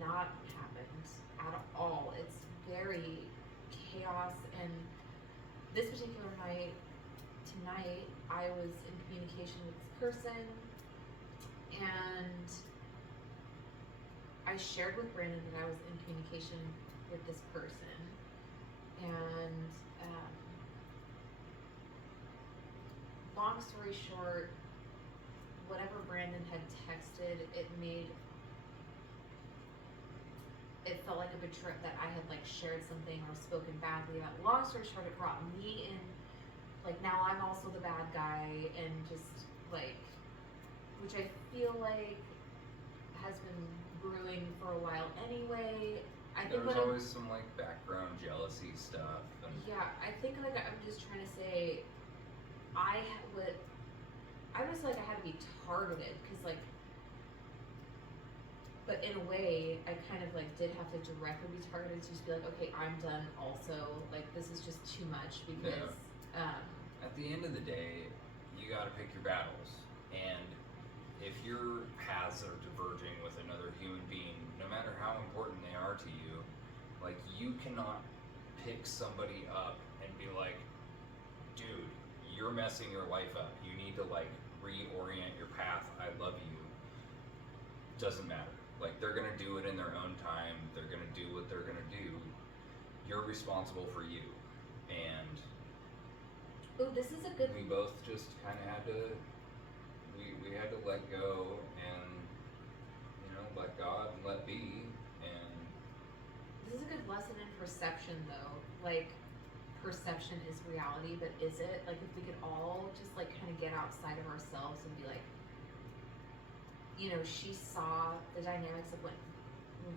not happened at all. It's very chaos. And this particular night, tonight, I was in communication with this person, and I shared with Brandon that I was in communication with this person, and long story short, whatever Brandon had texted, it felt like a betrayal that I had like shared something or spoken badly about. Long story short, it brought me in, like now I'm also the bad guy, and just like, which I feel like has been brewing for a while anyway. I think There's always some like background jealousy stuff. And yeah, I think like I'm just trying to say, I was like I had to be targeted because like. But in a way, I kind of like did have to directly be targeted to just be like, okay, I'm done also. Like, this is just too much because. At the end of the day, you gotta pick your battles. And if your paths are diverging with another human being, no matter how important they are to you, like, you cannot pick somebody up and be like, dude, you're messing your life up. You need to, like, reorient your path. I love you. Doesn't matter. Like, they're gonna do it in their own time. They're gonna do what they're gonna do. You're responsible for you. And oh, this is a good. we both just kind of had to. We had to let go and, you know, let God and let be. And This is a good lesson in perception, though. Like, perception is reality, but is it? Like, if we could all just like kind of get outside of ourselves and be like, you know, she saw the dynamics of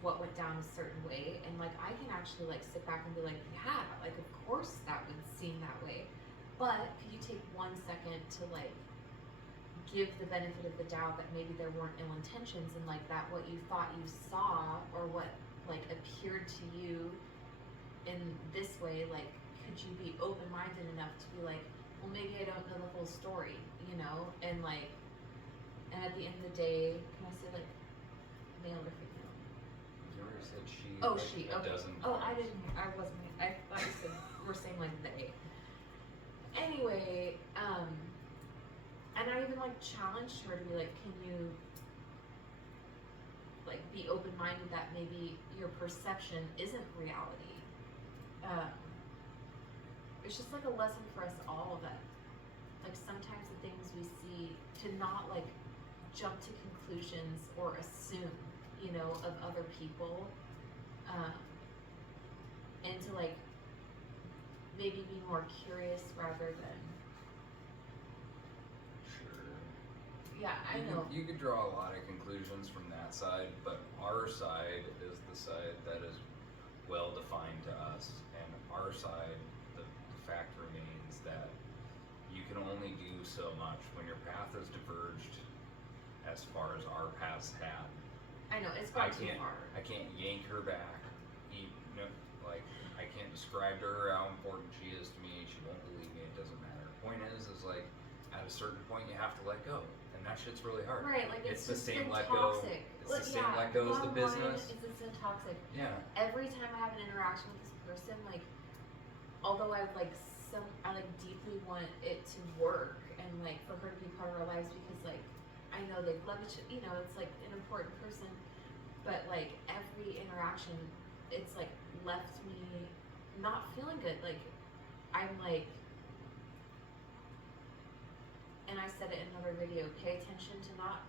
what went down a certain way, and like I can actually like sit back and be like, yeah, like of course that would seem that way, but could you take 1 second to like give the benefit of the doubt that maybe there weren't ill intentions, and like that what you thought you saw or what like appeared to you in this way, like could you be open-minded enough to be like, well, maybe I don't know the whole story, you know, and like. And at the end of the day, can I say like male or female? you already said she. Oh, like she. a Okay. dozen Oh, times. I didn't. I wasn't. I thought you said we're saying like they. Anyway, and I even like challenged her to be like, can you like be open-minded that maybe your perception isn't reality. It's just like a lesson for us all that like sometimes the things we see to not like jump to conclusions or assume, you know, of other people, and to like maybe be more curious rather than. Sure. Yeah, I know. You could draw a lot of conclusions from that side, but our side is the side that is well defined to us, and our side, the fact remains that you can only do so much when your path has diverged as far as our paths had. I know it's gone too far. I can't yank her back. Like I can't describe to her how important she is to me. She won't believe me. It doesn't matter. Point is like at a certain point you have to let go, and that shit's really hard. Right, like it's the just same been let toxic. go. It's the same let go as the business. It's been toxic. Yeah. Every time I have an interaction with this person, like, although I deeply want it to work and like for her to be part of our lives because like I know they love each, you know, it's like an important person, but like every interaction, it's like left me not feeling good. Like I'm like, and I said it in another video, pay attention to not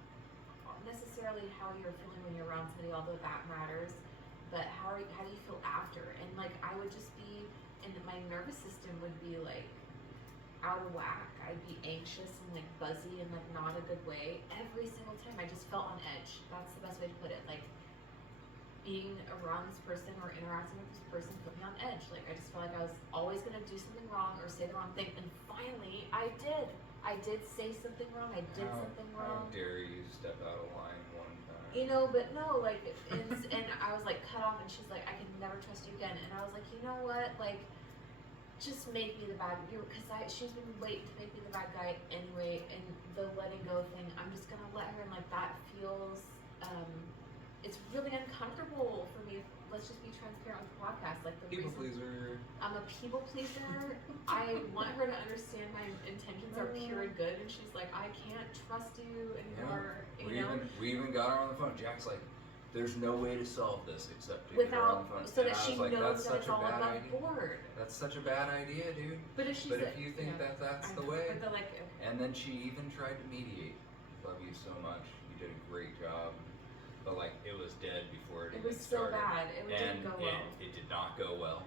necessarily how you're feeling when you're around somebody, although that matters, but how do you feel after? And like I would just be, and my nervous system would be like out of whack. I'd be anxious and like buzzy and like not a good way every single time. I just felt on edge. That's the best way to put it. Like being around this person or interacting with this person put me on edge. Like I just felt like I was always gonna do something wrong or say the wrong thing, and finally I did. I did say something wrong. I did something wrong. How dare you step out of line one time? You know, but no, like, and I was like cut off, and she's like, I can never trust you again. And I was like, you know what, like, just make me the bad, because she's been waiting to make me the bad guy anyway. And the letting go thing, I'm just gonna let her, and like that feels, it's really uncomfortable for me. Let's just be transparent with the podcast. Like the People reason pleaser. I'm a people pleaser. I want her to understand my intentions are pure and good, and she's like, I can't trust you anymore. Yeah. We even got her on the phone. Jack's like, there's no way to solve this except to get her on the phone. so And that I she was like, knows that's that such it's a all bad above idea. board. That's such a bad idea, dude. But if she's But a, if you think yeah, that that's I the know, way, but they're like, and then she even tried to mediate. Love you so much. You did a great job. But like it was dead before it it even was so started. bad. It And didn't go well. it did not go well.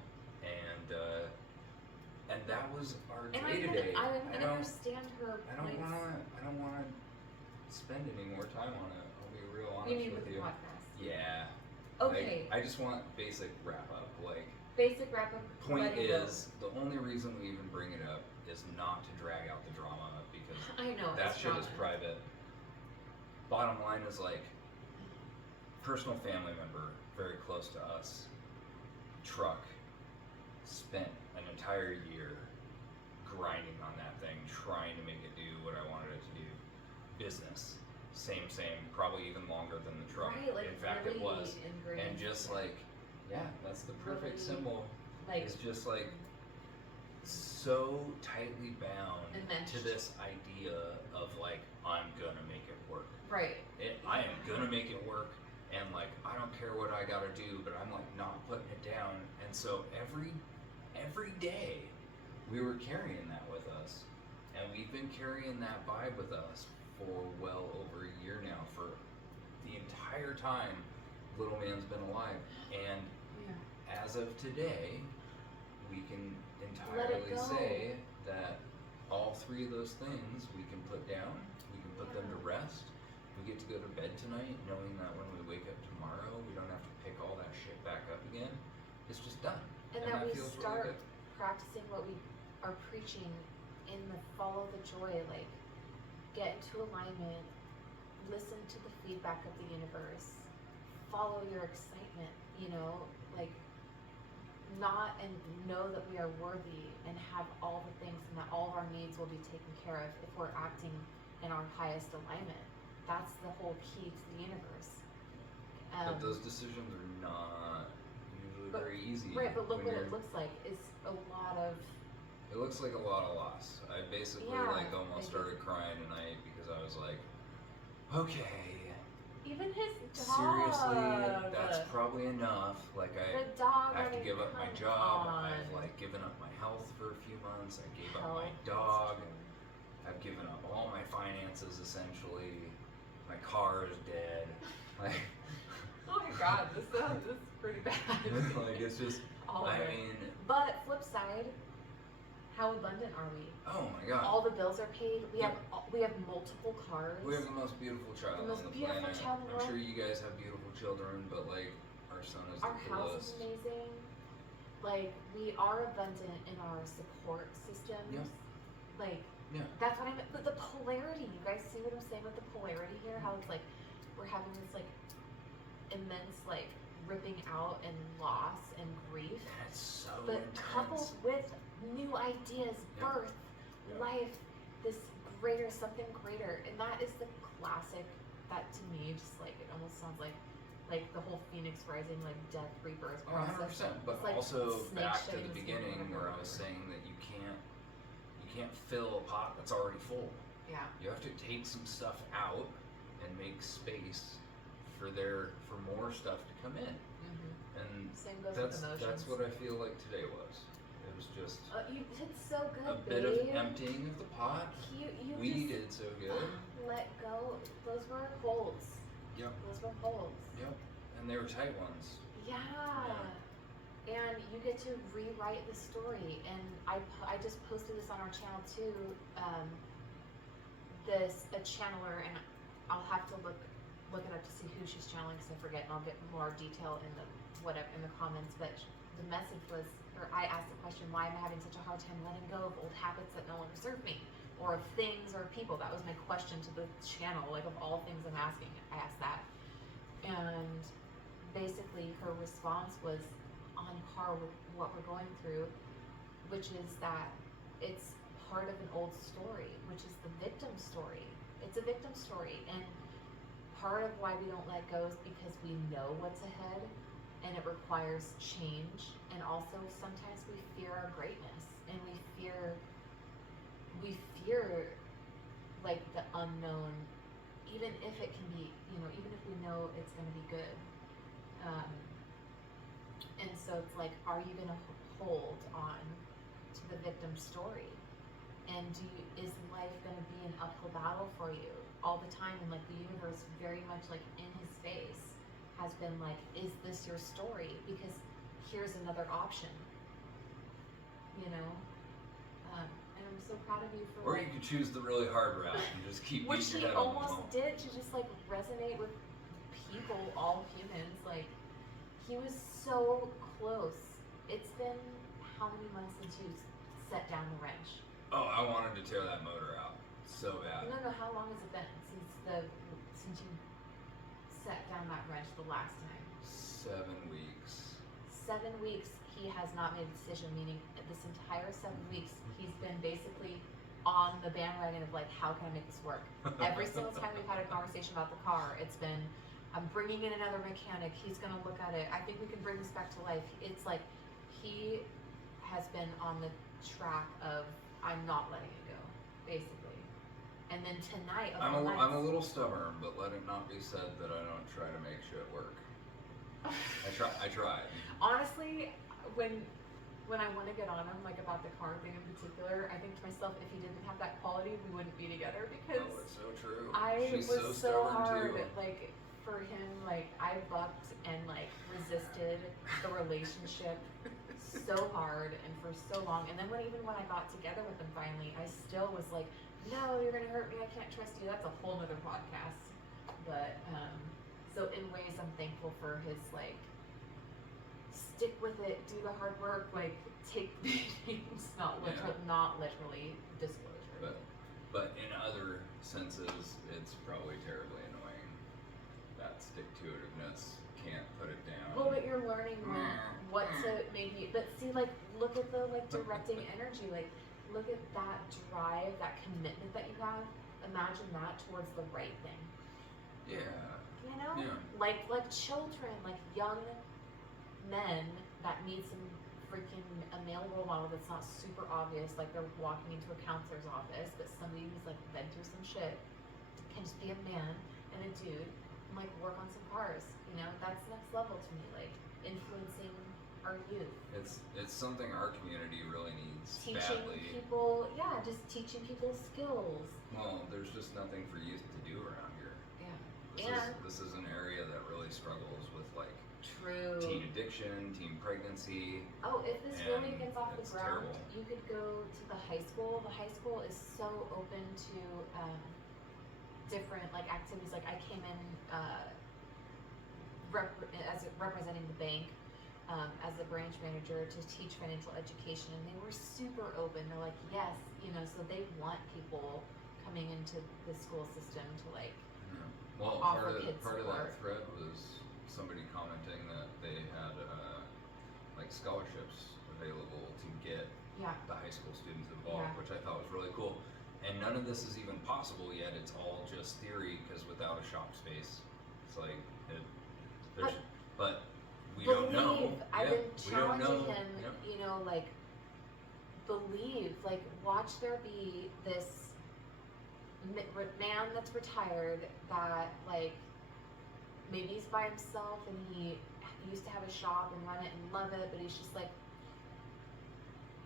And that was our And day to day. I can understand her I don't points. wanna spend any more time on it. I'll be real honest You mean with with the you. podcast? Yeah. Okay. Like, I just want basic wrap up. Like Basic wrap up. point letting go. is the only reason we even bring it up is not to drag out the drama because I know that it's shit is drama. private. Bottom line is like personal family member, very close to us, truck, spent an entire year grinding on that thing, trying to make it do what I wanted it to do. Business, same, probably even longer than the truck. Right, like In fact, really it was. ingrained. And just like, yeah, that's the perfect Really, symbol. like It's just like so tightly bound Enmeshed. to this idea of like, I'm gonna make it work. right. I am gonna make it work, and like I don't care what I gotta do, but I'm like not putting it down. And so every day we were carrying that with us, and we've been carrying that vibe with us for well over a year now. For the entire time Little Man's been alive, and Yeah. as of today, we can Let it entirely go. say that all three of those things we can put down, we can put them to rest. We get to go to bed tonight knowing that when we wake up tomorrow, we don't have to pick all that shit back up again. It's just done. And that we feels really start good. practicing what we are preaching in the follow the joy, like get into alignment, listen to the feedback of the universe, follow your excitement, like not and know that we are worthy and have all the things and that all of our needs will be taken care of if we're acting in our highest alignment. That's the whole key to the universe. But those decisions are not usually but- very easy. Right, but look when what you're- it looks like. It's a lot of It looks like a lot of loss. I basically Yeah, like almost maybe. started crying tonight because I was like, okay, even his dog. seriously, that's probably enough. Like the I dog. have to mean, give up my come job. on. I've like given up my health for a few months. I gave up my Health, that's dog. true. I've given up all my finances essentially. My car is dead. Like, Oh my god, this is pretty bad. like it's just. All of I it. mean, But flip side, how abundant are we? oh my god. All the bills are paid. We Yeah. have multiple cars. We have the most beautiful child The most on the beautiful planet. child in the I'm sure world. you guys have beautiful children, but like our son is Our the house coolest. is amazing. Like we are abundant in our support systems. Yeah. Like Yeah. that's what I meant. But the polarity, you guys see what I'm saying with the polarity here? How it's like we're having this like immense like ripping out and loss and grief, That's so but intense. coupled with new ideas, Yeah. birth, Yeah. life, this greater something greater, and that is the classic. That to me, just like it almost sounds like the whole Phoenix Rising, like death rebirth Oh, process. 100%. But It's like also snake back to shedding the skin beginning over where and I was over. saying that you can't fill a pot that's already full. Yeah. You have to take some stuff out and make space for more stuff to come in. Mm-hmm. And Same goes that's with emotions. that's what I feel like today was. It was just You did so good, a babe. bit of emptying of the pot. You We just did so good. let go. Those were holds. Yep. Those were holds. Yep. And they were tight ones. Yeah. And you get to rewrite the story. And I just posted this on our channel too. A channeler, and I'll have to look it up to see who she's channeling because I forget, and I'll get more detail in the comments. But the message was, or I asked the question, why am I having such a hard time letting go of old habits that no longer serve me, or of things or people? That was my question to the channel. Like of all things I'm asking, I asked that, and basically her response was on par with what we're going through, which is that it's part of an old story, which is the victim story. It's a victim story, and part of why we don't let go is because we know what's ahead, and it requires change. And also sometimes we fear our greatness, and we fear like the unknown, even if it can be, even if we know it's going to be good. And so it's like, are you going to hold on to the victim's story? And is life going to be an uphill battle for you all the time? And like the universe, very much like in his face, has been like, is this your story? Because here's another option. You know, and I'm so proud of you for. Or like, you could choose the really hard route and just keep which beating he your head on the almost wall. did, to just like resonate with people, all humans. Like, he was so close. It's been how many months since you set down the wrench? Oh, I wanted to tear that motor out so bad. No, how long has it been since you set down that wrench the last time? 7 weeks. 7 weeks he has not made a decision, meaning this entire 7 weeks he's been basically on the bandwagon of like, how can I make this work? Every single time we've had a conversation about the car, it's been, I'm bringing in another mechanic, he's gonna look at it, I think we can bring this back to life. It's like, he has been on the track of, I'm not letting it go, basically. And then tonight, I'm a little stubborn, but let it not be said that I don't try to make shit work. I tried. Honestly, when I want to get on him, like about the car thing in particular, I think to myself, if he didn't have that quality, we wouldn't be together, because Oh, it's so true. She's so so stubborn hard, too. like for him, like I bucked and like resisted the relationship so hard and for so long, and then when I got together with him finally, I still was like, no, you're gonna hurt me, I can't trust you. That's a whole nother podcast. But so in ways I'm thankful for his like, stick with it, do the hard work, like take beatings, not literally disclosure. But in other senses, it's probably terribly annoying. That stick-to-itiveness, can't put it down. Well, but you're learning what to maybe, but see, like, look at the like directing energy, like look at that drive, that commitment that you have. Imagine that towards the right thing. Yeah. You know, Yeah. like children, like young men that need some freaking a male role model that's not super obvious, like they're walking into a counselor's office, but somebody who's like been through some shit, can just be a man and a dude and like work on some cars. You know, that's next level to me, like influencing our youth. It's something our community really needs Teaching badly. people, just teaching people skills. Well, there's just nothing for youth to do around here. Yeah. This is an area that really struggles with like True. teen addiction, teen pregnancy. Oh, if this really And gets off the it's ground, terrible. you could go to the high school. The high school is so open to different like activities. Like I came in representing the bank as a branch manager to teach financial education, and they were super open. They're like, yes, you know, so they want people coming into the school system to like Well, offer part kids of that support. thread was somebody commenting that they had like scholarships available to get Yeah. the high school students involved, Yeah. which I thought was really cool. And none of this is even possible yet. It's all just theory, because without a shop space, it's like but we don't know. I've Yeah, been we don't know. challenging him, Yep. you know, like believe, like watch there be this man that's retired that like maybe he's by himself and he used to have a shop and run it and love it, but he's just like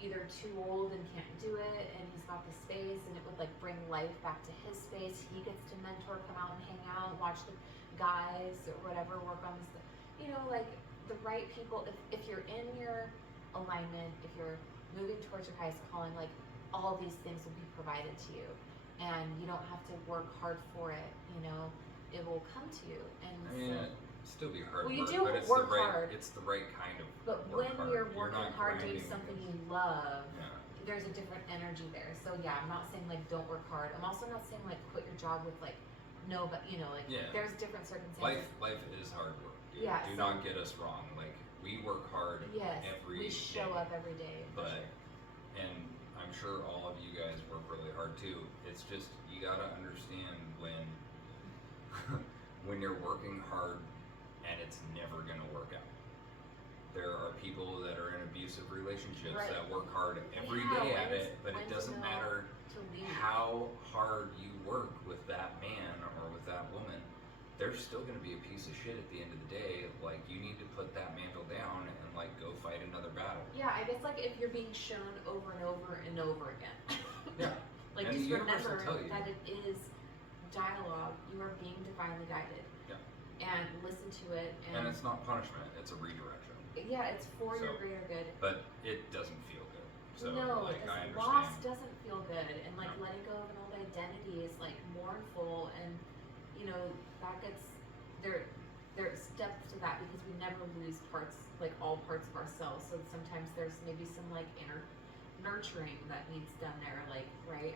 either too old and can't do it, and he's got the space, and it would like bring life back to his space. He gets to mentor, come out and hang out, watch the guys or whatever work on this, you know, like the right people. If you're in your alignment, if you're moving towards your highest calling, like all these things will be provided to you, and you don't have to work hard for it. You know, it will come to you. And I mean, it'd still be hard Well, you work, do but it's work the right hard. it's the right kind of but work when hard. you're working not hard doing grinding something against- you love, Yeah. there's a different energy there. So yeah, I'm not saying like don't work hard. I'm also not saying like quit your job with like no, but you know, like Yeah. there's different circumstances. Life is hard work, dude. Yeah, Do so- not get us wrong. Like, we work hard Yes, every we show day. up every day. for But sure. and I'm sure all of you guys work really hard too. It's just you gotta understand when when you're working hard and it's never gonna work out. There are people that are in abusive relationships Right. that work hard every Yeah, day when at it's- it, but when it to doesn't know matter to leave. how hard you work with that man or with that woman. they're still going to be a piece of shit at the end of the day. Like, you need to put that mantle down and like go fight another battle. Yeah, I guess like if you're being shown over and over and over again. Yeah. Like, And just the universe will remember tell you. that it is dialogue. You are being divinely guided. Yeah. And listen to it. And it's not punishment, it's a redirection. Yeah, it's for your So- greater good. But it doesn't feel good. So, No, like, it I doesn't. understand. Loss doesn't feel good, and like No. letting go of an old identity is like mournful, and you know that gets there's depth to that because we never lose parts, like all parts of ourselves. So sometimes there's maybe some like inner nurturing that needs done there, like right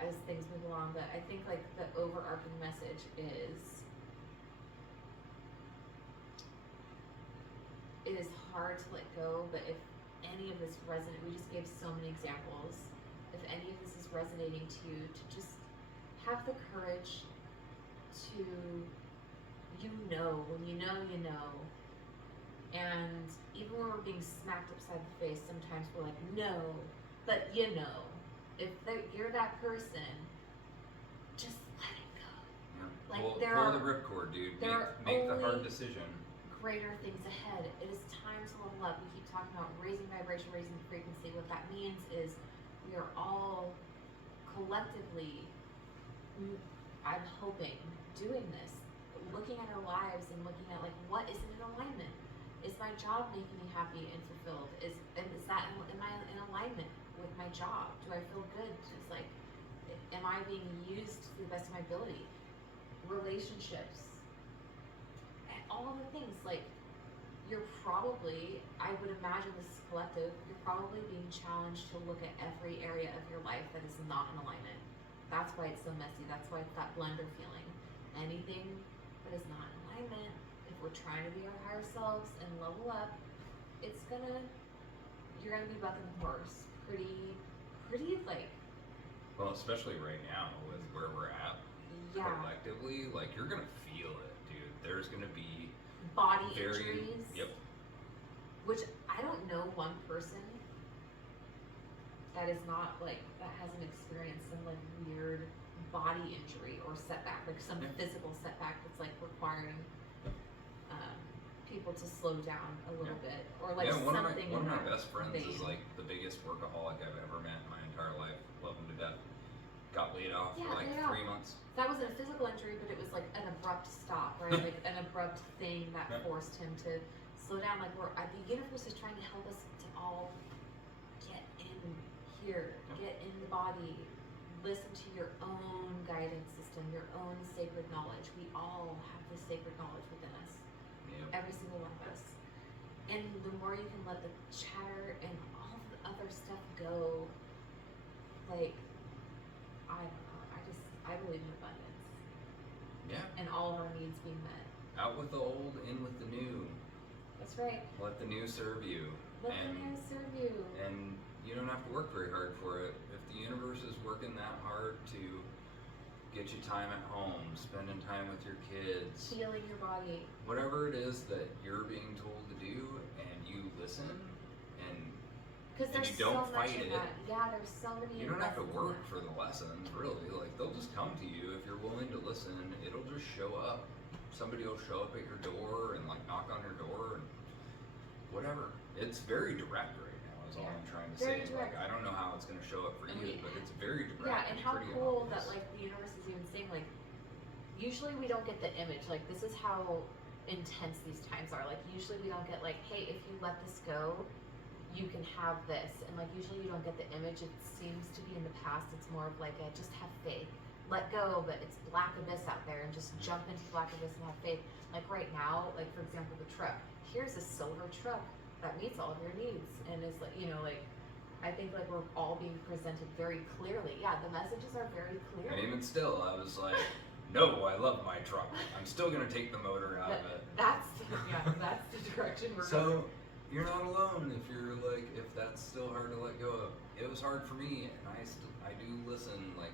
as things move along. But I think like the overarching message is it is hard to let go, but if any of this resonate, we just gave so many examples. If any of this is resonating to you, to just have the courage to, when you know, you know. And even when we're being smacked upside the face, sometimes we're like, no, but you know. If you're that person, just let it go. Yeah. Like, pull there the are- ripcord, dude. there Make are the hard only- decision. Greater things ahead. It is time to level up. We keep talking about raising vibration, raising frequency. What that means is we are all collectively, I'm hoping, doing this, looking at our lives and looking at like what isn't in alignment. Is my job making me happy and fulfilled? Is that am I in alignment with my job? Do I feel good? Just like, am I being used to the best of my ability? Relationships. All the things, like, you're probably, I would imagine this is collective, you're probably being challenged to look at every area of your life that is not in alignment. That's why it's so messy. That's why it's that blender feeling. Anything that is not in alignment, if we're trying to be our higher selves and level up, you're gonna be bucking the horse. Pretty like, Well, especially right now with where we're at yeah, collectively, like, you're gonna feel it, dude. There's gonna be body very injuries. Yep. Which I don't know one person that is not like that hasn't experienced some like weird body injury or setback, like some Yeah. physical setback that's like requiring people to slow down a little bit, or like yeah, one of something. my in that best friends is vein. like the biggest workaholic I've ever met in my entire life. Love him to death. Got laid off Yeah, for like laid off. 3 months. That wasn't a physical injury, but it was like an abrupt stop, right? Like an abrupt thing that Yeah. forced him to slow down. Like the universe is trying to help us to all get in here, Yeah. get in the body, listen to your own guidance system, your own sacred knowledge. We all have this sacred knowledge within us, Yep. every single one of us. And the more you can let the chatter and all of the other stuff go, like, I don't know. I believe in abundance Yeah. and all of our needs being met. Out with the old, in with the new. That's right. Let the new serve you. Let the and new serve you. and you don't have to work very hard for it. If the universe is working that hard to get you time at home, spending time with your kids, Healing your body. whatever it is that you're being told to do, and you listen, and Because And there's you don't so much fight in it. that. Yeah, there's so many you don't have to lessons in work that. for the lessons, really. Like, they'll just come to you if you're willing to listen. It'll just show up. Somebody will show up at your door and like knock on your door and whatever. It's very direct right now. Is all Yeah. I'm trying to Very say. direct. Like, I don't know how it's going to show up for And you, we- but it's very direct. Yeah, and how pretty cool obvious. that like the universe is even saying like, usually we don't get the image. Like, this is how intense these times are. Like, usually we don't get like, hey, if you let this go, you can have this. And like, usually you don't get the image. It seems to be in the past. It's more of like a just have faith, let go. But it's black abyss out there, and just jump into black abyss and have faith. Like right now, like for example, the truck. Here's a silver truck that meets all of your needs, and is like, you know, like, I think like we're all being presented very clearly. Yeah, the messages are very clear. And even still, I was like, no, I love my truck. I'm still going to take the motor out of it. That's the direction we're So, going. you're not alone if you're like, if that's still hard to let go of. It was hard for me, and I do listen. Like,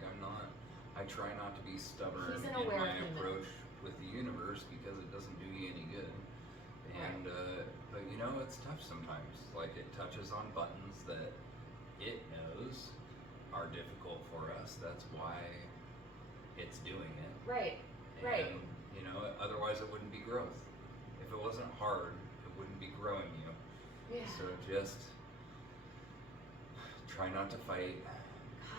I try not to be stubborn He's in an aware my human. approach with the universe because it doesn't do you any good. And, but you know, it's tough sometimes. Like, it touches on buttons that it knows are difficult for us. That's why it's doing it. Right. And, Right. you know, otherwise it wouldn't be growth. If it wasn't hard, it wouldn't be growing you. Yeah. So just try not to fight.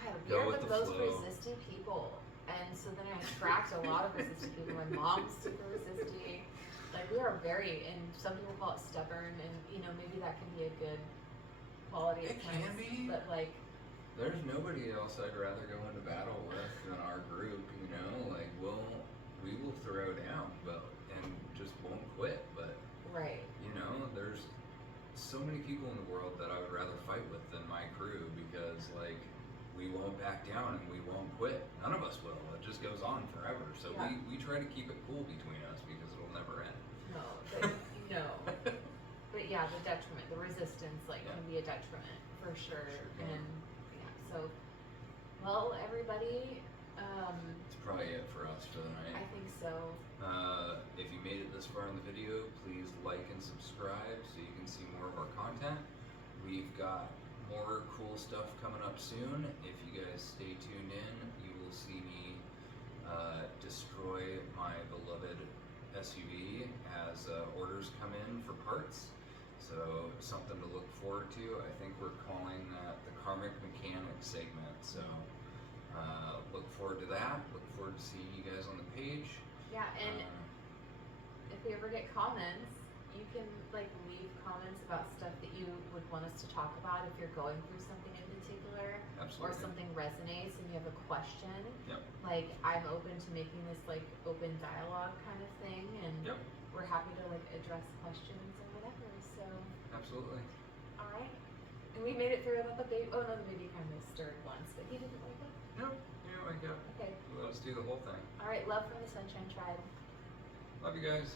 God, we Go are with the the most flow. resistant people. And so then I attract a lot of resistant people. My mom's super resisting. Like, we are very, and some people call it stubborn, and, you know, maybe that can be a good quality It at times. can be. But, like, There's nobody else I'd rather go into battle with than our group, you know? Like, we will throw down, and just won't quit. But, right. you know, there's so many people in the world that I would rather fight with than my crew because, like, we won't back down and we won't quit. None of us will. It just goes on forever. So Yeah. we try to keep it cool between us because it'll never end. No, but, no. But yeah, the detriment, the resistance, like, Yeah. can be a detriment for sure. Sure can. And, yeah, so, well, everybody, It's probably it for us for the I night. think so. If you made it this far in the video, please like and subscribe so you can see more of our content. We've got more cool stuff coming up soon. If you guys stay tuned in, you will see me destroy my beloved SUV as orders come in for parts. So something to look forward to. I think we're calling that the Karmic Mechanic segment. So look forward to that. Look forward to seeing you guys on the page. Yeah, and if we ever get comments, you can, like, leave comments about stuff that you would want us to talk about if you're going through something in particular. Or Absolutely. something resonates and you have a question. Yep. Like, I'm open to making this, like, open dialogue kind of thing, and Yep. we're happy to, like, address questions or whatever. So, Absolutely. all right. And we made it through without the baby. Oh no, the baby kind of stirred once, but he didn't like it. No, you know, like Okay. let us do the whole thing. All right. Love from the Sunshine Tribe. Love you guys.